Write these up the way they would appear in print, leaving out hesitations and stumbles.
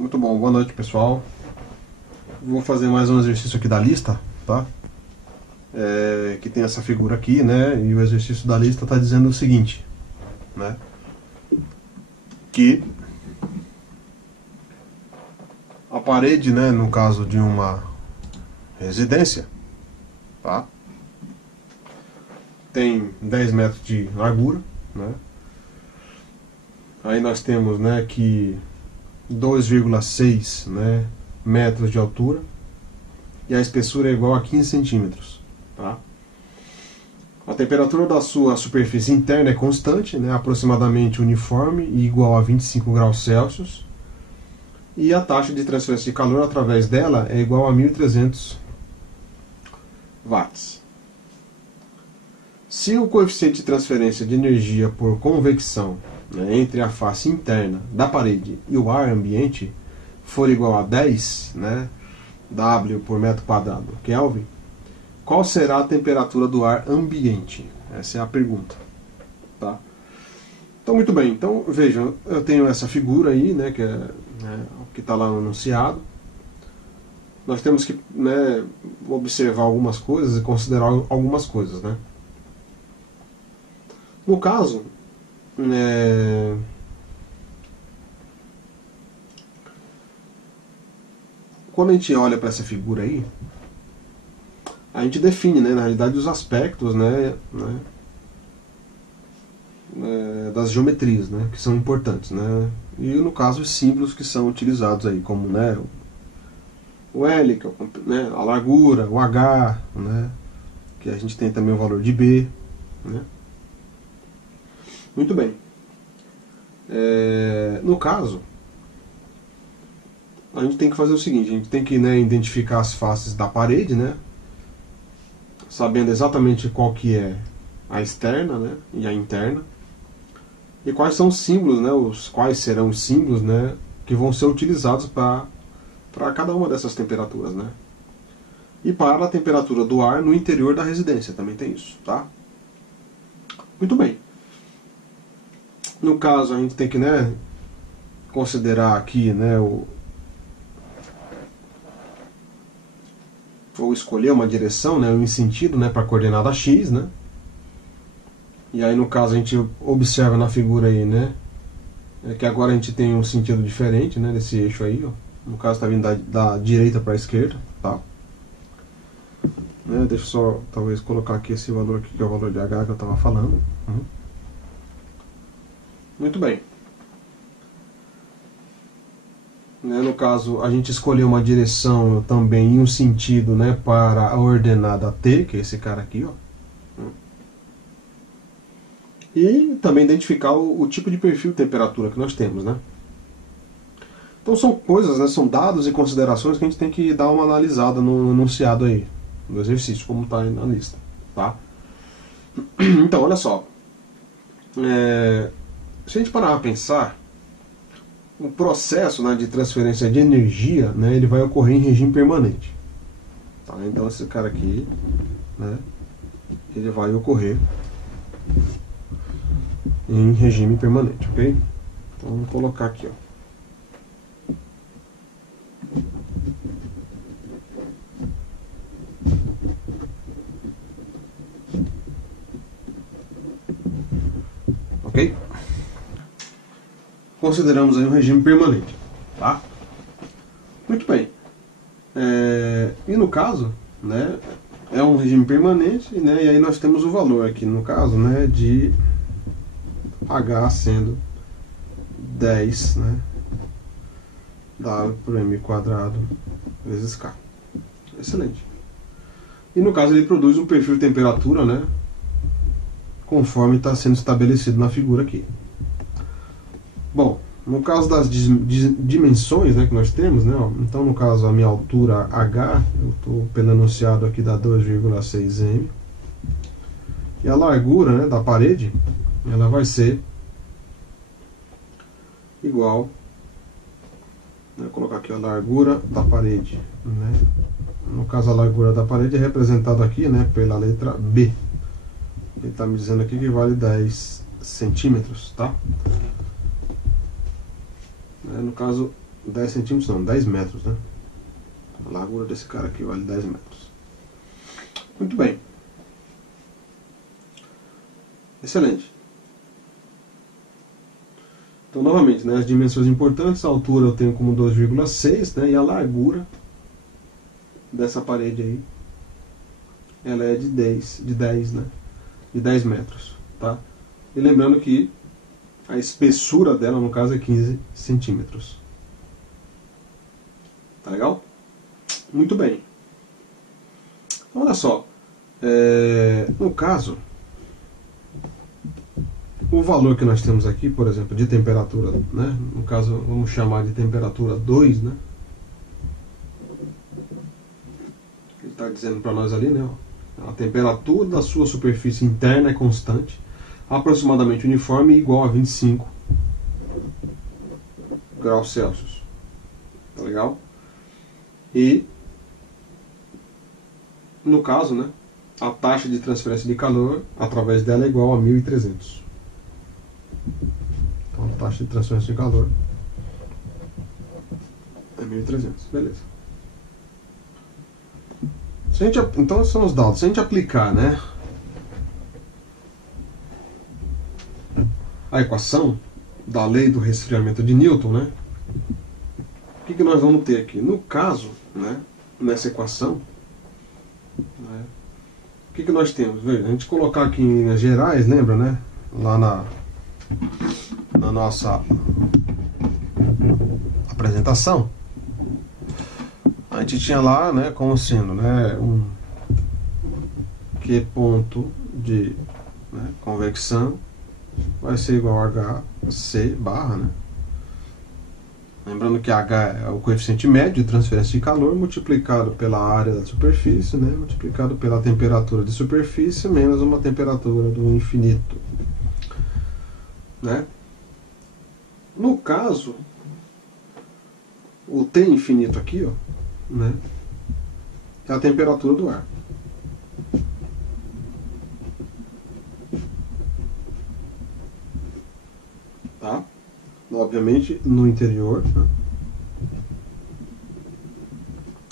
Muito bom, boa noite pessoal. Vou fazer mais um exercício aqui da lista, tá? Que tem essa figura aqui, né? E o exercício da lista está dizendo o seguinte, né? Que a parede, né, no caso de uma residência, tá? Tem 10 metros de largura, né? Aí nós temos, né, que 2,6, né, metros de altura e a espessura é igual a 15 centímetros, tá? A temperatura da sua superfície interna é constante, né, aproximadamente uniforme e igual a 25 graus Celsius, e a taxa de transferência de calor através dela é igual a 1.300 watts. Se o coeficiente de transferência de energia por convecção, né, entre a face interna da parede e o ar ambiente for igual a 10, né, W por metro quadrado Kelvin, qual será a temperatura do ar ambiente? Essa é a pergunta, tá? Então, muito bem. Então, vejam, eu tenho essa figura aí, né, que é, né, que está lá no enunciado. Nós temos que, né, observar algumas coisas e considerar algumas coisas, né? No caso, quando a gente olha para essa figura aí, a gente define, né, na realidade, os aspectos, né, das geometrias, né, que são importantes, né, e no caso os símbolos que são utilizados aí, como, né, o L, que é né, a largura, o H, né, que a gente tem também o valor de B, né. Muito bem. No caso, a gente tem que fazer o seguinte: a gente tem que, né, identificar as faces da parede, né, sabendo exatamente qual que é a externa, né, e a interna, e quais são os símbolos, né, quais serão os símbolos, né, que vão ser utilizados para cada uma dessas temperaturas, né, e para a temperatura do ar no interior da residência, também tem isso, tá? Muito bem. No caso, a gente tem que, né, considerar aqui, né, ou escolher uma direção, né, um sentido, né, para a coordenada x, né? E aí, no caso, a gente observa na figura aí, né, que agora a gente tem um sentido diferente, né, desse eixo aí, ó. No caso está vindo da direita para a esquerda, tá? Deixa eu só talvez colocar aqui esse valor aqui, que é o valor de H que eu estava falando. Muito bem. No caso, a gente escolheu uma direção também e um sentido, né, para a ordenada T, que é esse cara aqui, ó. E também identificar o tipo de perfil de temperatura que nós temos, né? Então são coisas, né, são dados e considerações que a gente tem que dar uma analisada no enunciado aí, no exercício, como está aí na lista, tá? Então, olha só. Se a gente parar a pensar, o processo, né, de transferência de energia, né, ele vai ocorrer em regime permanente. Tá? Então esse cara aqui, né, ele vai ocorrer em regime permanente, ok? Então vamos colocar aqui, ó. Ok? Consideramos aí um regime permanente, tá? Muito bem. E no caso, né, é um regime permanente, né, e aí nós temos o valor aqui, no caso, né, de H sendo 10, né, W por M quadrado vezes K. Excelente. E no caso ele produz um perfil de temperatura, né, conforme está sendo estabelecido na figura aqui. Bom, no caso das dimensões, né, que nós temos, né, ó, então no caso a minha altura H, eu estou pelo enunciado aqui da 2,6 m, e a largura, né, da parede, ela vai ser igual, né, vou colocar aqui a largura da parede, né, no caso a largura da parede é representada aqui, né, pela letra B. Ele está me dizendo aqui que vale 10 centímetros, tá? No caso, 10 centímetros não, 10 metros, né? A largura desse cara aqui vale 10 metros. Muito bem. Excelente. Então, novamente, né, as dimensões importantes, a altura eu tenho como 2,6, né, e a largura dessa parede aí, ela é de 10, né, de 10 metros, tá? E lembrando que a espessura dela, no caso, é 15 centímetros. Tá legal? Muito bem. Então, olha só, no caso, o valor que nós temos aqui, por exemplo, de temperatura, né? No caso, vamos chamar de temperatura 2, né? Ele está dizendo para nós ali, né? A temperatura da sua superfície interna é constante, aproximadamente uniforme e igual a 25 graus Celsius. Tá legal? E, no caso, né? A taxa de transferência de calor através dela é igual a 1.300. Então, a taxa de transferência de calor é 1.300. Beleza. Se a gente, então, são os dados. Se a gente aplicar, né, a equação da lei do resfriamento de Newton, né, o que nós vamos ter aqui? No caso, né, nessa equação, né, o que nós temos? Veja, a gente colocar aqui em linhas gerais, lembra, né? Lá na nossa apresentação, a gente tinha lá, né, como sendo, né, um Q ponto de, né, convecção vai ser igual a HC barra, né? Lembrando que H é o coeficiente médio de transferência de calor multiplicado pela área da superfície, né, multiplicado pela temperatura de superfície menos uma temperatura do infinito, né? No caso, o T infinito aqui, ó, né, é a temperatura do ar. Tá? Obviamente no interior, né,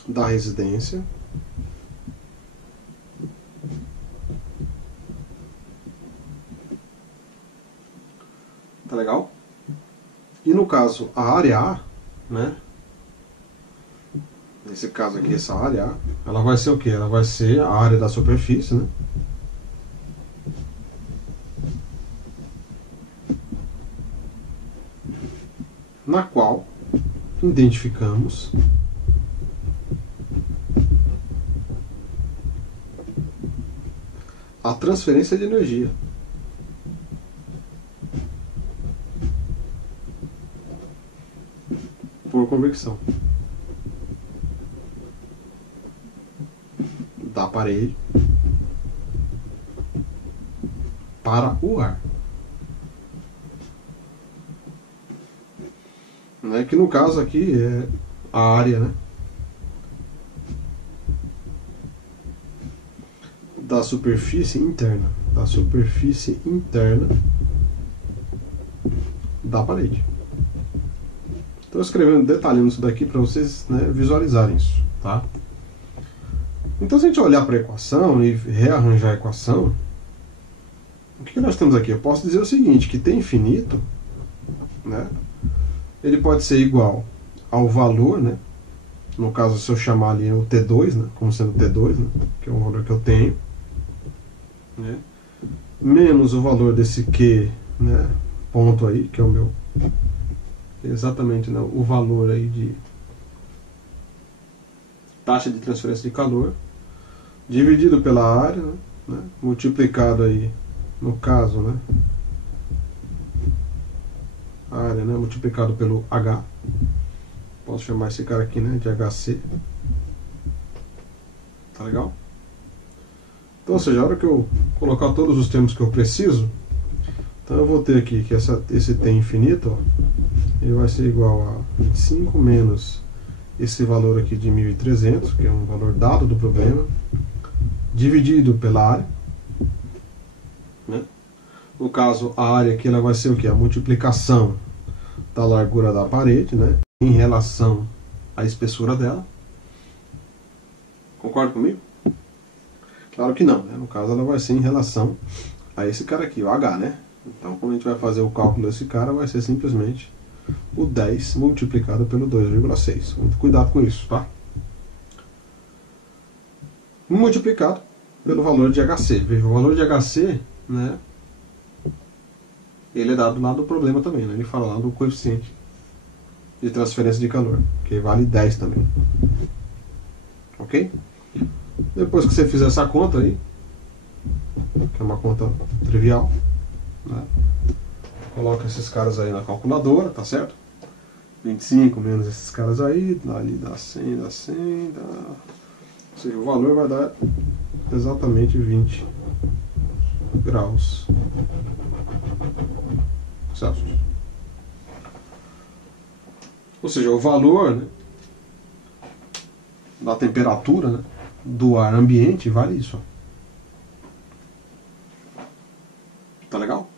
da residência. Tá legal? E no caso, a área A, né? Nesse caso aqui, essa área A, ela vai ser o quê? Ela vai ser a área da superfície, né? Na qual identificamos a transferência de energia. Por convecção da parede para o ar, né? Que no caso aqui é a área, né, da superfície interna, da parede. Estou escrevendo, detalhando isso daqui para vocês, né, visualizarem isso, tá? Então, se a gente olhar para a equação e rearranjar a equação, o que nós temos aqui? Eu posso dizer o seguinte, que T infinito, né, ele pode ser igual ao valor, né, no caso, se eu chamar ali o T2, né, como sendo T2, né, que é o valor que eu tenho, né, menos o valor desse Q, né, ponto aí, que é o meu, exatamente, né, o valor aí de taxa de transferência de calor, dividido pela área, né, multiplicado aí, no caso, né, a área, né, multiplicado pelo H, posso chamar esse cara aqui, né, de HC, tá legal? Então, ou seja, a hora que eu colocar todos os termos que eu preciso, então eu vou ter aqui que esse T infinito, ó, ele vai ser igual a 25 menos esse valor aqui de 1.300, que é um valor dado do problema, dividido pela área, né? No caso, a área aqui ela vai ser o que? A multiplicação da largura da parede, né? em relação à espessura dela. Concorda comigo? Claro que não, né? No caso ela vai ser em relação a esse cara aqui, o H, né? Então quando a gente vai fazer o cálculo desse cara, vai ser simplesmente o 10 multiplicado pelo 2,6. Muito cuidado com isso, tá? Multiplicado pelo valor de HC. Veja, o valor de HC, né? Ele é dado lá do problema também, né? Ele fala lá do coeficiente de transferência de calor, que vale 10 também. Ok? Depois que você fizer essa conta aí, que é uma conta trivial, né? Coloca esses caras aí na calculadora, tá certo? 25 menos esses caras aí, ali dá 100, dá 100, dá... Ou seja, o valor vai dar exatamente 20 graus Celsius. Ou seja, o valor, né, da temperatura, né, do ar ambiente vale isso. Tá legal?